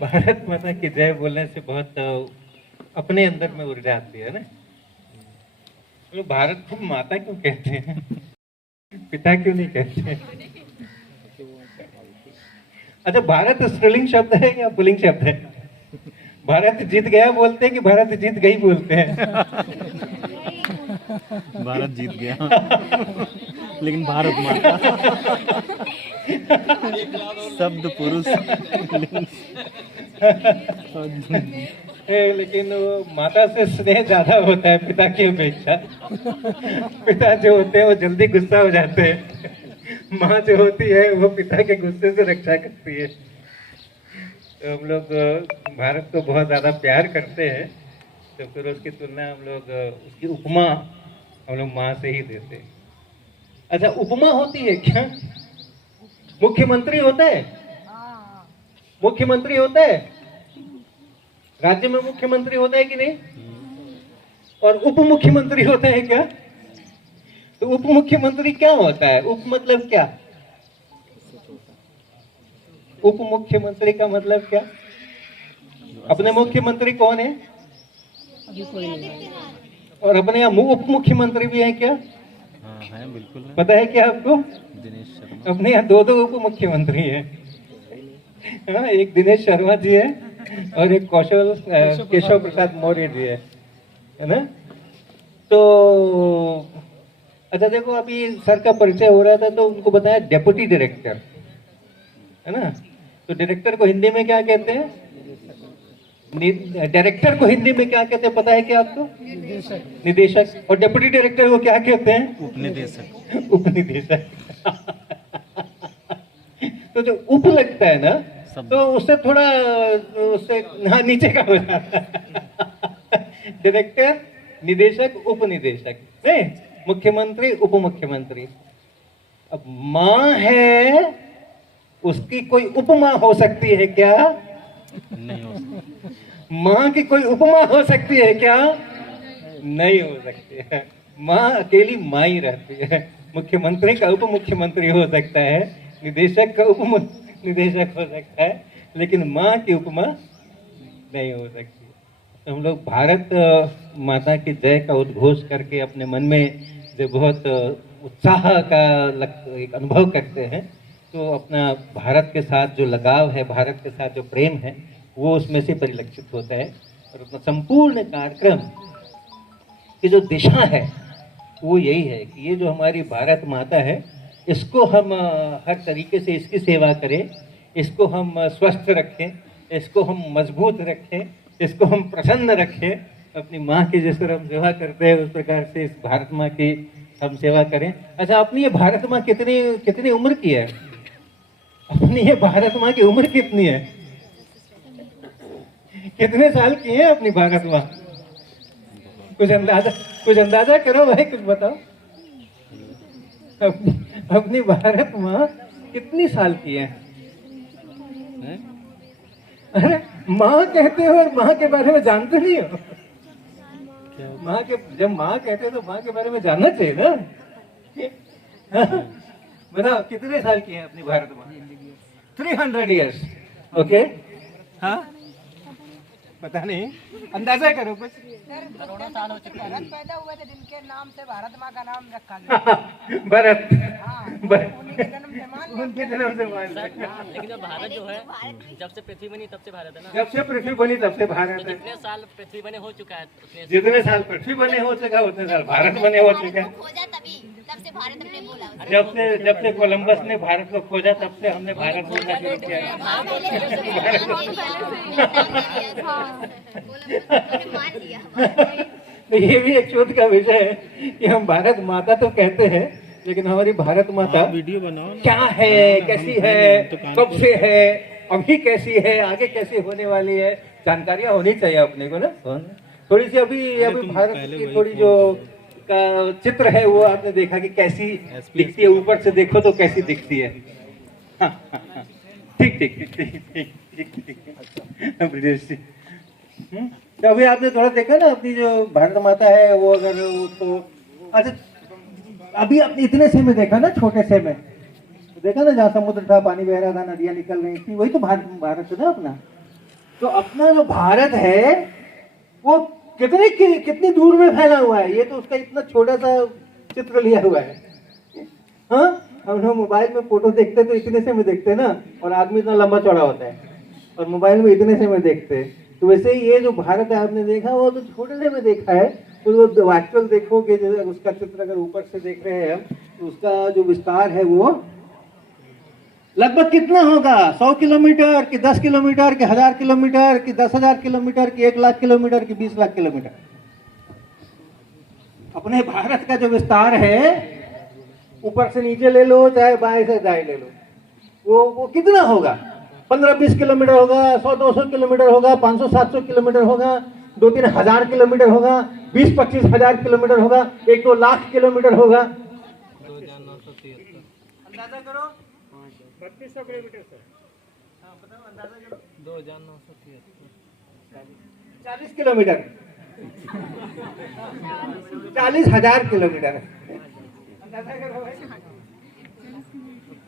भारत माता की जय बोलने से बहुत अपने अंदर में ऊर्जा आती है ना। तो भारत को माता क्यों कहते हैं, पिता क्यों नहीं कहते हैं? अच्छा, भारत स्त्रीलिंग शब्द है या पुल्लिंग शब्द है? भारत जीत गया बोलते हैं कि भारत जीत गई बोलते हैं? भारत जीत गया लेकिन भारत माता शब्द पुरुष लेकिन वो माता से स्नेह ज्यादा होता है पिता की अपेक्षा। पिता जो होते हैं वो जल्दी गुस्सा हो जाते हैं, माँ जो होती है वो पिता के गुस्से से रक्षा करती है। तो हम लोग भारत को बहुत ज्यादा प्यार करते हैं, तो फिर उसकी तुलना हम लोग उसकी उपमा हम लोग माँ से ही देते हैं। अच्छा, उपमा होती है क्या? मुख्यमंत्री होता है? मुख्यमंत्री होता है? राज्य में मुख्यमंत्री होता है कि नहीं? और उप मुख्यमंत्री होता है क्या? तो उप मुख्यमंत्री क्या होता है? उप मतलब क्या? उप मुख्यमंत्री का मतलब क्या? अपने मुख्यमंत्री कौन है? और अपने यहाँ उप मुख्यमंत्री भी है क्या? हाँ है, बिल्कुल है। पता है क्या आपको? दिनेश शर्मा। अपने यहाँ दो उप मुख्यमंत्री है। हाँ, एक दिनेश शर्मा जी है और एक केशव प्रसाद मौर्य जी है ना। तो अच्छा देखो, अभी सर का परिचय हो रहा था तो उनको बताया डेप्यूटी डायरेक्टर है ना। तो डायरेक्टर को हिंदी में क्या कहते हैं? डायरेक्टर को हिंदी में क्या कहते हैं पता है क्या आपको? निदेशक। और डेप्यूटी डायरेक्टर को क्या कहते हैं? उपनिदेशक। उपनिदेशक। तो जो उप लगता है ना, तो उससे थोड़ा उससे हाँ नीचे का हो जाता है। डायरेक्टर, निदेशक, उपनिदेशक, नहीं मुख्यमंत्री, उप मुख्यमंत्री। अब माँ है, उसकी कोई उपमा हो सकती है क्या? नहीं हो सकता। माँ की कोई उपमा हो सकती है क्या? नहीं हो सकती है। माँ अकेली माँ ही रहती है। मुख्यमंत्री का उप मुख्यमंत्री हो सकता है, निदेशक का उप निदेशक हो सकता है, लेकिन माँ की उपमा नहीं हो सकती। तो हम लोग भारत माता की जय का उद्घोष करके अपने मन में जो बहुत उत्साह का एक अनुभव करते हैं, तो अपना भारत के साथ जो लगाव है, भारत के साथ जो प्रेम है, वो उसमें से परिलक्षित होता है। और अपना संपूर्ण कार्यक्रम की जो दिशा है वो यही है कि ये जो हमारी भारत माता है, इसको हम हर तरीके से इसकी सेवा करें, इसको हम स्वस्थ रखें, इसको हम मजबूत रखें, इसको हम प्रसन्न रखें। अपनी माँ की जिस तरह हम सेवा करते हैं उस प्रकार से इस भारत माँ की हम सेवा करें। अच्छा, अपनी ये भारत माँ कितनी कितनी उम्र की है? अपनी ये भारत माँ की उम्र कितनी है? कितने साल की है अपनी भारत माँ? कुछ अंदाजा करो भाई, कुछ बताओ। अपनी भारत माँ कितनी साल की है? अरे माँ कहते हो और माँ के बारे में जानते नहीं हो? माँ के जब माँ कहते हो तो माँ के बारे में जानना चाहिए ना। बताओ कितने साल की है अपनी भारत माँ? 300 years। ओके, हाँ पता नहीं, अंदाजा करो कुछ। करोड़ों साल हो चुके हैं। भारत पैदा हुए थे जिनके नाम से भारत माँ का नाम रखा गया। भरत। उनके जन्म से मान उनके जन्म से मान। लेकिन जो भारत जो है, जब से पृथ्वी बनी तब से भारत है ना। जब से पृथ्वी बनी तब से भारत है। जितने साल पृथ्वी बने हो चुका है उतने जितने साल पृथ्वी बने हो चुका उतने साल भारत बने हो चुके हैं। खोजा तभी, तब से भारत हमने बोला। जब से कोलंबस ने भारत को खोजा तब से हमने भारत बोलना शुरू किया है। तो ये भी एक शोध का विषय है कि हम भारत माता तो कहते हैं, लेकिन हमारी भारत माता वीडियो बनाओ ना। क्या है, कैसी है, कब से है, अभी कैसी है, आगे कैसी होने वाली है, जानकारियां होनी चाहिए अपने को ना। थोड़ी सी अभी भारत की थोड़ी जो का चित्र है वो आपने देखा कि कैसी दिखती है, ऊपर से देखो तो कैसी दिखती है। ठीक ठीक ठीक ठीक ठीक ठीक ब्रजेश जी। तो अभी आपने थोड़ा देखा ना अपनी जो भारत माता है वो, अगर तो अच्छा अभी आपने इतने से में देखा ना, छोटे से में देखा ना, जहाँ समुद्र था, पानी बह रहा था, नदियाँ निकल रही थी, वही तो भारत है ना अपना। तो अपना जो भारत है वो कितनी दूर में फैला हुआ है। ये तो उसका इतना छोटा सा चित्र लिया हुआ है। हाँ, हम लोग मोबाइल में फोटो देखते हैं तो इतने से में देखते हैं ना, और आदमी इतना लंबा चौड़ा होता है, और मोबाइल में इतने से में देखते हैं। तो वैसे ही ये जो भारत है आपने देखा वो तो छोटे से में देखा है, तो वो एक्चुअल देखोगे जैसे उसका चित्र अगर ऊपर से देख रहे हैं हम, तो उसका जो विस्तार है वो लगभग कितना होगा, 100 किलोमीटर कि 10 किलोमीटर कि 1000 किलोमीटर कि 10,000 किलोमीटर कि 1 लाख किलोमीटर कि 20 लाख किलोमीटर। अपने भारत का जो विस्तार है, ऊपर से नीचे ले लो चाहे बाएं से दाएं ले लो, वो कितना होगा, 15-20 किलोमीटर होगा, 100-200 किलोमीटर होगा, 500-700 किलोमीटर होगा, 2-3 हजार किलोमीटर होगा, 20-25 हजार किलोमीटर होगा, 1-2 लाख किलोमीटर होगा। अंदाजा करो, 3200 किलोमीटर सर। हाँ बताओ, अंदाजा करो। 2973 40 किलोमीटर 40,000 किलोमीटर। अंदाजा करो भाई,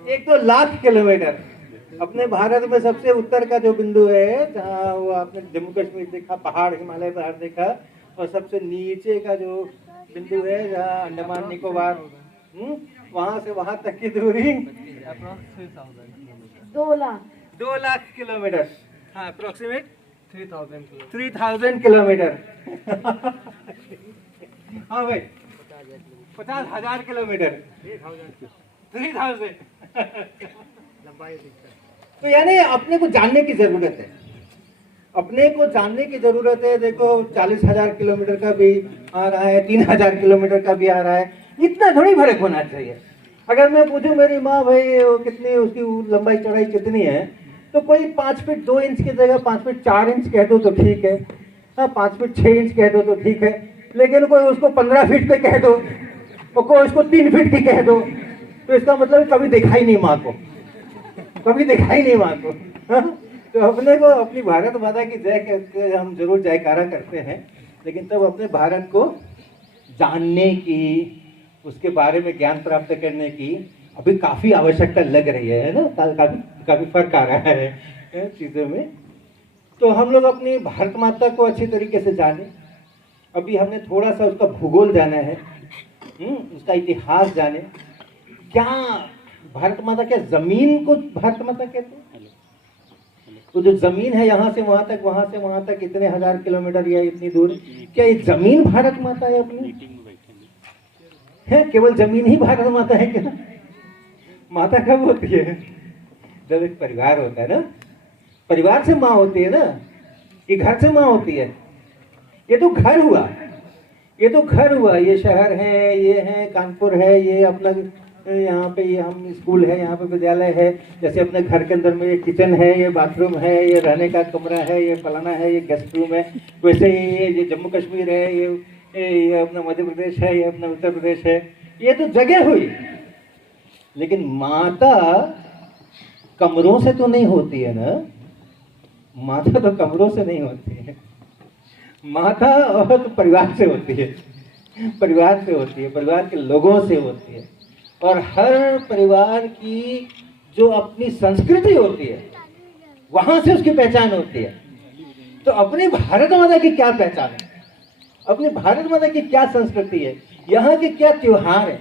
1-2 लाख किलोमीटर। अपने भारत में सबसे उत्तर का जो बिंदु है, जहाँ वो आपने जम्मू कश्मीर देखा, पहाड़, हिमालय पहाड़ देखा, और सबसे नीचे का जो बिंदु है जहाँ अंडमान निकोबार, वहां से वहां तक की दूरी 2 लाख किलोमीटर। हाँ, अप्रोक्सीमेट 3000 किलोमीटर। हाँ भाई, 50,000 किलोमीटर, 3000। तो यानी अपने को जानने की जरूरत है, अपने को जानने की जरूरत है। देखो 40,000 किलोमीटर का भी आ रहा है, 3,000 किलोमीटर का भी आ रहा है, इतना थोड़ी फर्क होना चाहिए। अगर मैं पूछूं मेरी माँ भाई वो कितनी, उसकी लंबाई चौड़ाई कितनी है, तो कोई 5 फीट 2 इंच की जगह 5 फीट 4 इंच कह दो तो ठीक है, हाँ 5 फीट 6 इंच कह दो तो ठीक है, लेकिन कोई उसको 15 फीट पे कह दो और कोई उसको 3 फीट की कह दो, तो इसका मतलब कभी देखा ही नहीं माँ को, कभी देखा ही नहीं माँ को। हाँ? तो अपने को अपनी भारत माता की जय कहते हम जरूर जयकारा करते हैं, लेकिन तब अपने भारत को जानने की, उसके बारे में ज्ञान प्राप्त करने की अभी काफी आवश्यकता लग रही है ना, काफी फर्क आ रहा है चीजों में। तो हम लोग अपनी भारत माता को अच्छी तरीके से जाने। अभी हमने थोड़ा सा उसका भूगोल जाना है, उसका इतिहास जाने। क्या भारत माता, क्या जमीन को भारत माता कहते हैं? तो जो जमीन है यहाँ से वहां तक, वहां से वहां तक इतने हजार किलोमीटर या इतनी दूर, क्या ये जमीन भारत माता है अपनी? है केवल जमीन ही भारत माता है क्या? माता कब होती है? जब एक परिवार होता है ना, परिवार से माँ होती है ना, कि घर से माँ होती है। ये तो घर हुआ, ये तो घर हुआ, ये शहर है, ये है कानपुर है, ये अपना यहाँ पे ये हम स्कूल है, यहाँ पे विद्यालय है। जैसे अपने घर के अंदर में ये किचन है, ये बाथरूम है, ये रहने का कमरा है, ये फलाना है, ये गेस्ट रूम है, वैसे ही ये जम्मू कश्मीर है, ये अपना मध्य प्रदेश है, ये अपना उत्तर प्रदेश है। ये तो जगह हुई, लेकिन माता कमरों से तो नहीं होती है ना, माता तो कमरों से नहीं होती है, माता और तो परिवार से होती है, परिवार से होती है, परिवार के लोगों से होती है। और हर परिवार की जो अपनी संस्कृति होती है, वहां से उसकी पहचान होती है। तो अपनी भारत माता की क्या पहचान है, अपनी भारत माता की क्या संस्कृति है, यहाँ के क्या त्योहार है,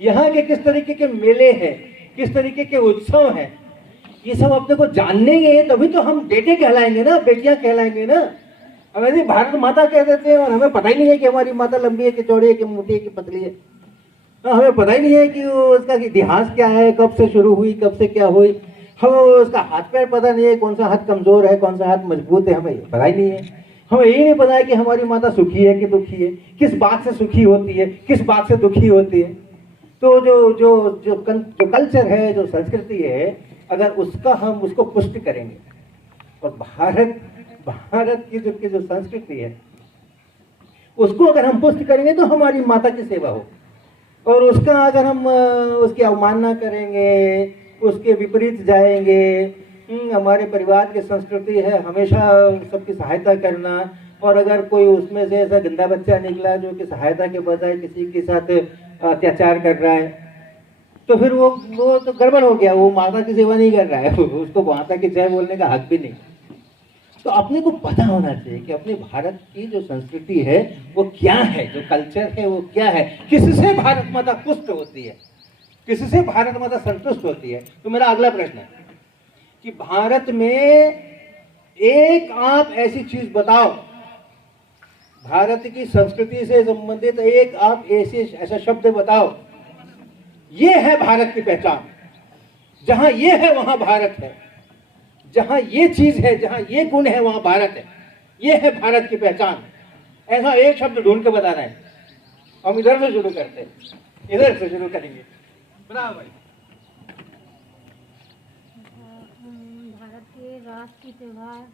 यहाँ के किस तरीके के मेले हैं, किस तरीके के उत्सव हैं, ये सब अपने को जानेंगे तभी तो हम बेटे कहलाएंगे ना, बेटियां कहलाएंगे ना। अब ऐसे भारत माता कह देते हैं और हमें पता ही नहीं है कि हमारी माता लंबी है कि चौड़ी है कि मोटी है कि पतली है। हमें पता ही नहीं है कि उसका इतिहास क्या है, कब से शुरू हुई, कब से क्या हुई। हमें उसका हाथ पैर पता नहीं है, कौन सा हाथ कमजोर है, कौन सा हाथ मजबूत है, हमें पता ही नहीं है। हमें यही नहीं पता है कि हमारी माता सुखी है कि दुखी है, किस बात से सुखी होती है, किस बात से दुखी होती है। तो जो कल्चर है, जो संस्कृति है, अगर उसका हम उसको पुष्ट करेंगे, और भारत की जो संस्कृति है उसको अगर हम पुष्ट करेंगे तो हमारी माता की सेवा हो। और उसका अगर हम उसकी अवमानना करेंगे, उसके विपरीत जाएंगे, हमारे परिवार की संस्कृति है हमेशा सबकी सहायता करना, और अगर कोई उसमें से ऐसा गंदा बच्चा निकला जो कि सहायता के बजाय किसी के साथ अत्याचार कर रहा है, तो फिर वो तो गड़बड़ हो गया, वो माता की सेवा नहीं कर रहा है, उसको माता की जय बोलने का हक भी नहीं। तो अपने को पता होना चाहिए कि अपने भारत की जो संस्कृति है वो क्या है, जो कल्चर है वो क्या है, किससे भारत माता पुष्ट होती है, किससे भारत माता संतुष्ट होती है। तो मेरा अगला प्रश्न है कि भारत में एक आप ऐसी चीज बताओ, भारत की संस्कृति से संबंधित एक आप ऐसा शब्द बताओ, ये है भारत की पहचान, जहां ये है वहां भारत है, जहां ये चीज है, जहां ये गुण है वहां भारत है, ये है भारत की पहचान। ऐसा एक शब्द ढूंढ के बताना है। हम इधर से शुरू करते हैं, इधर से शुरू करेंगे। बताओ भाई। भारत के राष्ट्रीय त्योहार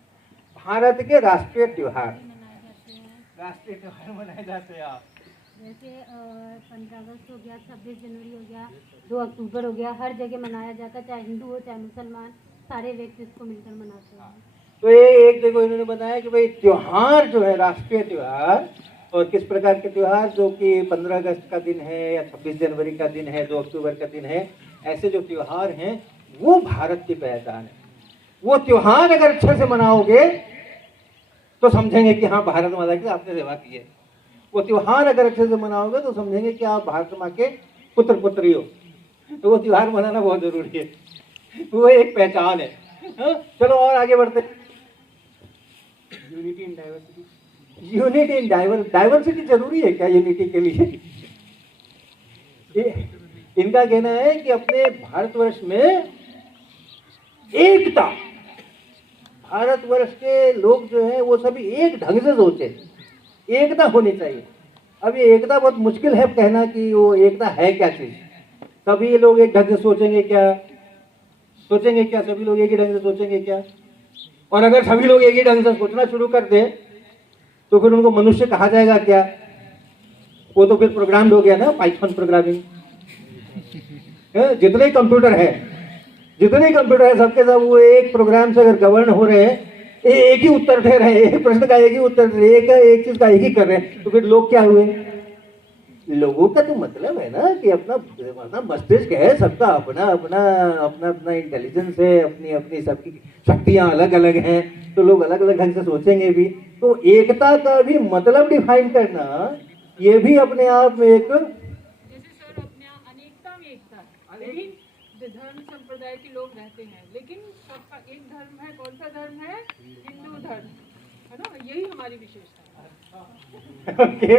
भारत के राष्ट्रीय त्योहार, मनाए जाते हैं, राष्ट्रीय त्योहार मनाए जाते हैं आप। जैसे 15 अगस्त हो गया, 26 जनवरी हो गया, 2 अक्टूबर हो गया, हर जगह मनाया जाता है, चाहे हिंदू हो चाहे मुसलमान, सारे व्यक्ति इसको मिलकर मनाते हैं। तो ये एक देखो इन्होंने बताया कि भाई त्योहार जो है, राष्ट्रीय त्योहार, और किस प्रकार के त्योहार, जो कि 15 अगस्त का दिन है या 26 जनवरी का दिन है, 2 अक्टूबर का दिन है, ऐसे जो त्योहार हैं वो भारत की पहचान है। वो त्योहार अगर अच्छे से मनाओगे तो समझेंगे कि हाँ भारत माता की आपने सेवा की है। वो त्योहार अगर अच्छे से मनाओगे तो समझेंगे कि आप भारत माँ के पुत्र पुत्री हो। तो वो त्योहार मनाना बहुत जरूरी है, वो एक पहचान है। हाँ? चलो और आगे बढ़ते। Unity in diversity, unity in diversity जरूरी है क्या यूनिटी के लिए? इनका कहना है कि अपने भारतवर्ष में एकता, भारतवर्ष के लोग जो है वो सभी एक ढंग से सोचे, एकता होनी चाहिए। अब ये एकता बहुत मुश्किल है कहना कि वो एकता है क्या चीज। सभी लोग एक ढंग से सोचेंगे क्या? सोचेंगे क्या सभी लोग एक ही ढंग से सोचेंगे क्या? और अगर सभी लोग एक ही ढंग से सोचना शुरू कर दें तो फिर उनको मनुष्य कहा जाएगा क्या? वो तो फिर प्रोग्राम हो गया ना, पाइथन प्रोग्रामिंग। जितने कंप्यूटर है सबके सब वो एक प्रोग्राम से अगर गवर्न हो रहे हैं, एक ही उत्तर दे रहे हैं, एक प्रश्न का एक ही उत्तर दे रहे हैं, एक चीज का एक ही कर रहे हैं, तो फिर लोग क्या हुए? लोगों का तो मतलब है ना कि अपना मस्तिष्क है, सबका अपना अपना इंटेलिजेंस है, अपनी सबकी शक्तियां अलग अलग हैं, तो लोग अलग अलग ढंग से सोचेंगे भी। तो एकता का भी मतलब डिफाइन करना, ये भी अपने आप में एक, जैसे सर अपने यहाँ अनेकता में एकता है, लेकिन धर्म संप्रदाय के लोग रहते हैं, लेकिन सबका एक धर्म है। कौन सा धर्म है? हिंदू धर्म है ना, यही हमारी विशेषता है। ओके,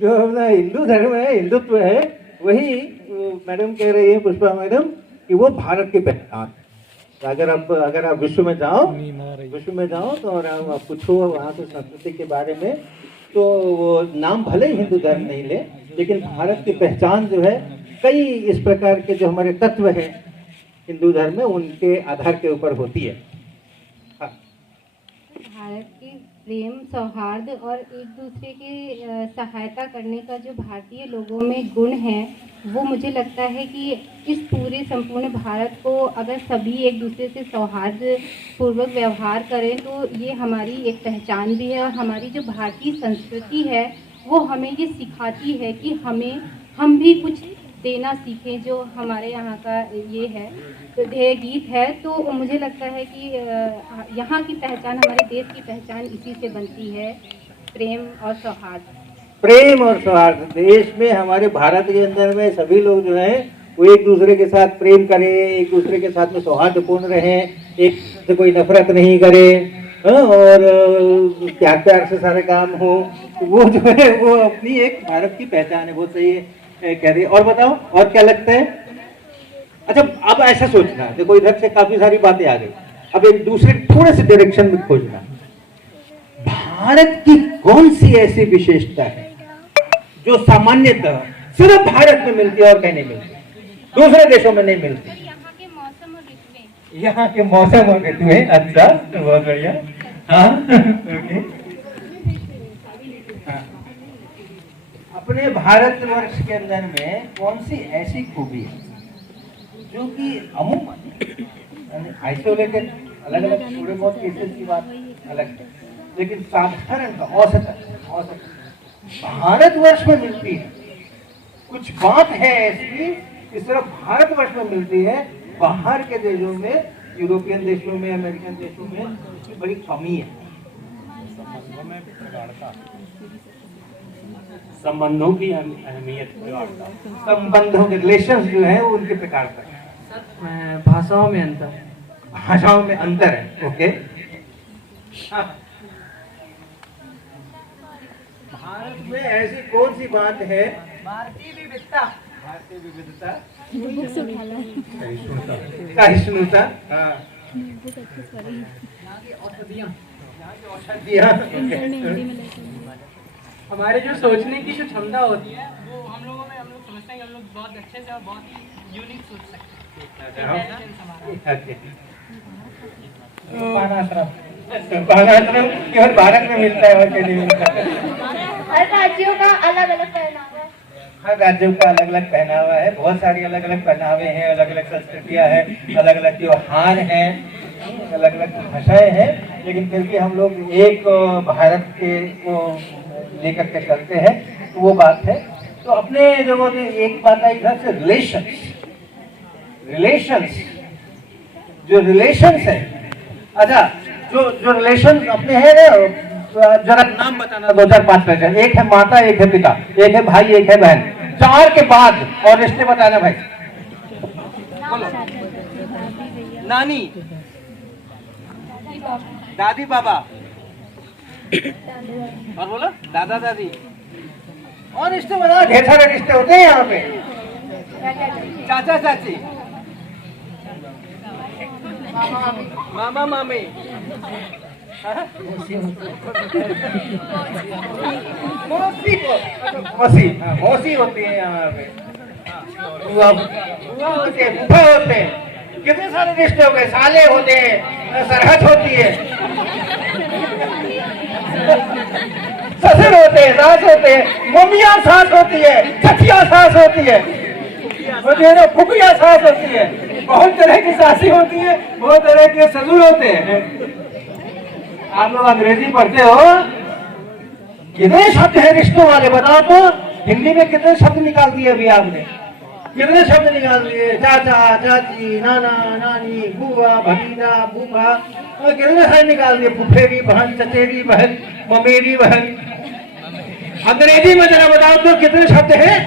जो अपना हिंदू धर्म है, हिंदुत्व है, वही मैडम कह रही है, पुष्पा मैडम, कि वो भारत की पहचान। अगर आप विश्व में जाओ तो और आप पूछो वहाँ की संस्कृति के बारे में, तो वो नाम भले ही हिंदू धर्म नहीं ले, लेकिन भारत की पहचान जो है कई इस प्रकार के जो हमारे तत्व हैं हिंदू धर्म में, उनके आधार के ऊपर होती है। हाँ। भारत के प्रेम, सौहार्द और एक दूसरे की सहायता करने का जो भारतीय लोगों में गुण है, वो मुझे लगता है कि इस पूरे संपूर्ण भारत को अगर सभी एक दूसरे से सौहार्द पूर्वक व्यवहार करें तो ये हमारी एक पहचान भी है। और हमारी जो भारतीय संस्कृति है वो हमें ये सिखाती है कि हम भी कुछ देना सीखें, जो हमारे यहाँ का ये है, तो ध्येय गीत है। तो मुझे लगता है कि यहाँ की पहचान, हमारे देश की पहचान इसी से बनती है, प्रेम और सौहार्द। प्रेम और सौहार्द। देश में, हमारे भारत के अंदर में सभी लोग जो हैं वो एक दूसरे के साथ प्रेम करें, एक दूसरे के साथ में सौहार्दपूर्ण रहें, एक से कोई नफरत नहीं करे, और प्यार से सारे काम हो। वो जो है वो अपनी एक भारत की पहचान है। बहुत सही है कह रही है। और बताओ, और क्या लगता है? अच्छा, अब ऐसा सोचना, देखो इधर से काफी सारी बातें आ गई, अब एक दूसरे थोड़े से डायरेक्शन में खोजना। भारत की कौन सी ऐसी विशेषता है जो सामान्यतः सिर्फ भारत में मिलती है और कहीं नहीं मिलती, दूसरे देशों में नहीं मिलती? यहाँ के मौसम और ऋतुएं। यहाँ के मौसम और ऋतुएं। अच्छा, बहुत बढ़िया। हाँ, ओके। हाँ। अपने भारतवर्ष के अंदर में कौन सी ऐसी खूबी है जो कि अमूमन आइसोलेटेड, अलग अलग थोड़े बहुत केसेस की बात अलग है, लेकिन साधारण औसत भारतवर्ष में मिलती है? कुछ बात है ऐसी कि सिर्फ भारतवर्ष में मिलती है, बाहर के देशों में यूरोपियन देशों में, अमेरिकन देशों में इसकी बड़ी कमी है। संबंधों की अहमियत, प्रगाढ़ता। संबंधों के रिलेशंस जो है वो उनके प्रकारता है। भाषाओं में अंतर, भाषाओं में अंतर है। ओके, हाँ। भारत में ऐसी कौन सी बात है? भारतीय विविधता। भारतीय विविधता, सहिष्णुता, हाँ, औषधियाँ, हमारे जो सोचने की जो क्षमता होती है वो हम लोग समझते हैं कि हम लोग बहुत अच्छे से और बहुत ही यूनिक सोच सकते हैं। बानाश्रम केवल भारत में मिलता है और कहीं नहीं मिलता। हर राज्यों का अलग अलग पहनावा है। हर राज्यों का अलग अलग पहनावा है, बहुत सारी अलग अलग पहनावे हैं, अलग अलग संस्कृतियां हैं, अलग अलग त्योहार हैं, अलग अलग भाषाएं हैं, लेकिन फिर भी हम लोग एक भारत के को लेकर के चलते हैं। तो वो बात है। तो अपने लोगों ने एक बात आई इधर से, रिलेशंस जो रिलेशंस है, अच्छा जो रिलेशन अपने हैं ना, जरा नाम बताना 2-4-5 एक है माता, एक है पिता, एक है भाई, एक है बहन, 4 के बाद और रिश्ते बताना भाई। बोलो। नानी, दादी बाबा, और बोलो दादा दादी, और रिश्ते बता, ढेर सारे रिश्ते होते हैं यहाँ पे। चाचा चाची, मामा मामी, मौसी होती है यहाँ पे, बुआ होते हैं, फूफा होते हैं, कितने सारे रिश्ते हो गए, साले होते हैं, सरहद होती है, ससुर होते हैं, सास होते हैं, मम्मियाँ सास होती है, चचिया सास होती है, फुफिया सास होती है, बहुत तरह की सासी होती है, बहुत तरह के ससुर होते हैं। आप लोग अंग्रेजी पढ़ते हो, कितने शब्द हैं रिश्तों वाले बताओ तो। हिंदी में कितने शब्द निकाल दिए अभी आपने? कितने शब्द निकाल दिए? चाचा चाची, नाना नानी, बुआ भतीजा फूफा, और कितने सारे निकाल दिए, फुफेरी बहन, चचेरी बहन, ममेरी बहन। अंग्रेजी में जरा बताओ तो कितने शब्द हैं?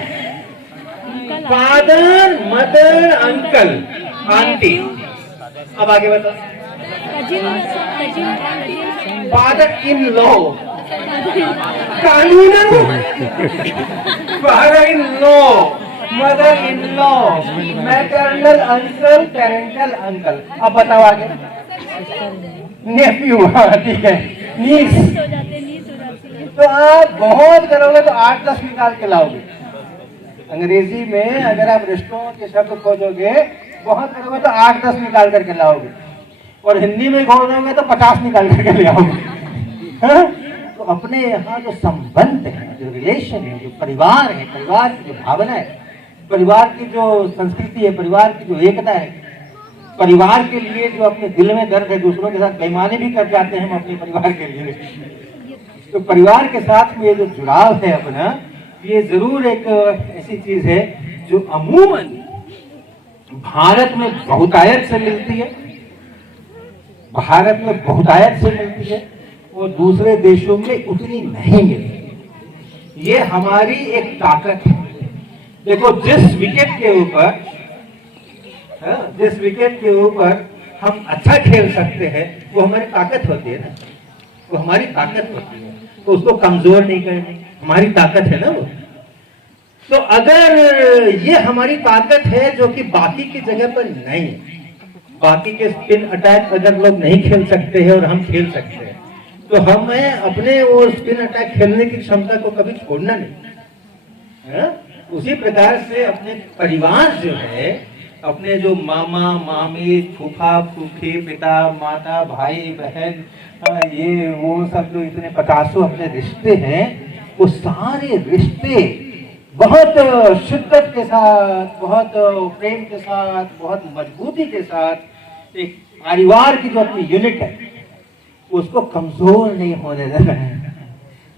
Father, mother, uncle, aunty. अब आगे बताओ। फादर इन लॉ, कानूनन father in law, mother in law, maternal uncle, parental uncle. अब बताओ आगे। नेफ्यू, हाँ ठीक है, नीस। तो आप बहुत करोगे तो 8-10 निकाल के लाओगे। अंग्रेजी में अगर आप रिश्तों के शब्द खोजोगे, बहुत करोगे तो 8-10 निकाल करके लाओगे, और हिंदी में खोजोगे तो 50 निकाल करके ले आओगे। हाँ? तो अपने यहाँ जो संबंध है, जो रिलेशन है, जो परिवार है, परिवार की जो भावना है, परिवार की जो संस्कृति है, परिवार की जो एकता है, परिवार के लिए जो अपने दिल में दर्द है, दूसरों के साथ बेईमानी भी कर जाते हैं हम अपने परिवार के लिए। तो परिवार के साथ में ये जो जुड़ाव है अपना, ये जरूर एक ऐसी चीज है जो अमूमन भारत में बहुतायत से मिलती है, भारत में बहुतायत से मिलती है, और दूसरे देशों में उतनी नहीं मिलती। ये हमारी एक ताकत है। देखो जिस विकेट के ऊपर हम अच्छा खेल सकते हैं, वो हमारी ताकत होती है ना, वो हमारी ताकत होती है, तो उसको कमजोर नहीं करनी, हमारी ताकत है ना वो। तो अगर ये हमारी ताकत है जो कि बाकी की जगह पर नहीं है, बाकी के स्पिन अटैक अगर लोग नहीं खेल सकते हैं और हम खेल सकते हैं, तो हमें अपने वो स्पिन अटैक खेलने की क्षमता को कभी छोड़ना नहीं है। उसी प्रकार से अपने परिवार जो है, अपने जो मामा मामी, फूफा फूफी, पिता माता, भाई बहन, ये वो सब जो इतने 50 अपने रिश्ते हैं, वो सारे रिश्ते बहुत शिद्दत के साथ, बहुत प्रेम के साथ, बहुत मजबूती के साथ एक परिवार की जो अपनी यूनिट है उसको कमजोर नहीं होने देना है,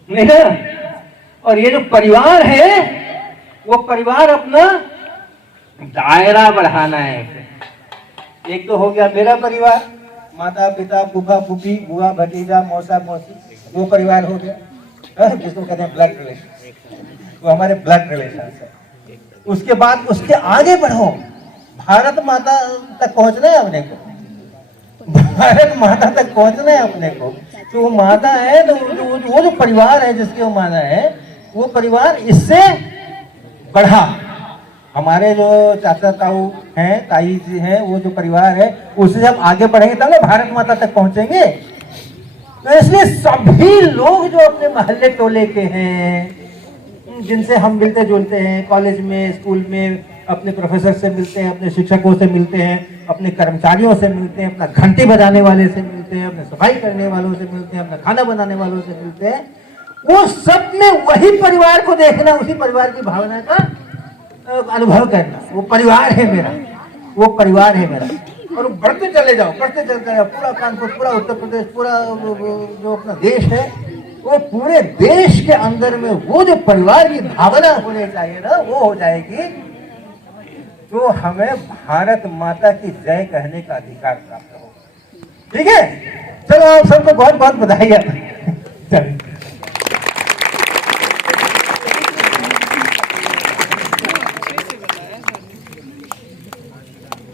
नहीं ना। और ये जो परिवार है, वो परिवार अपना दायरा बढ़ाना है, एक तो हो गया मेरा परिवार, माता पिता फूफा फूफी बुआ भतीजा मौसा मौसी, वो परिवार हो गया, जिसको कहते हैं ब्लड रिलेशन, वो हमारे ब्लड रिलेशन है। उसके बाद उसके आगे बढ़ो, भारत माता तक पहुंचना है अपने को, भारत माता तक पहुंचना है अपने को। तो वो माता है, तो वो जो परिवार है जिसकी वो माता है, वो परिवार इससे बढ़ा। हमारे जो चाचा ताऊ हैं, ताई जी हैं, वो जो परिवार है उससे जब आगे बढ़ेंगे तब ना भारत माता तक पहुंचेंगे। तो इसलिए सभी लोग जो अपने मोहल्ले टोले के हैं, जिनसे हम मिलते जुलते हैं, कॉलेज में स्कूल में अपने प्रोफेसर से मिलते हैं, अपने शिक्षकों से मिलते हैं, अपने कर्मचारियों से मिलते हैं, अपना घंटी बजाने वाले से मिलते हैं, अपने सफाई करने वालों से मिलते हैं, अपना खाना बनाने वालों से मिलते हैं, वो सब में वही परिवार को देखना, उसी परिवार की भावना का अनुभव करना। वो परिवार है मेरा, वो परिवार है मेरा। और बढ़ते चले जाओ, बढ़ते चलते जाओ, पूरा कानपुर, पूरा उत्तर प्रदेश, पूरा जो अपना देश है, वो पूरे देश के अंदर में वो जो परिवार की भावना होनी चाहिए ना, वो हो जाएगी, तो हमें भारत माता की जय कहने का अधिकार प्राप्त होगा। ठीक है, चलो आप सबको बहुत बहुत बधाई। चलिए।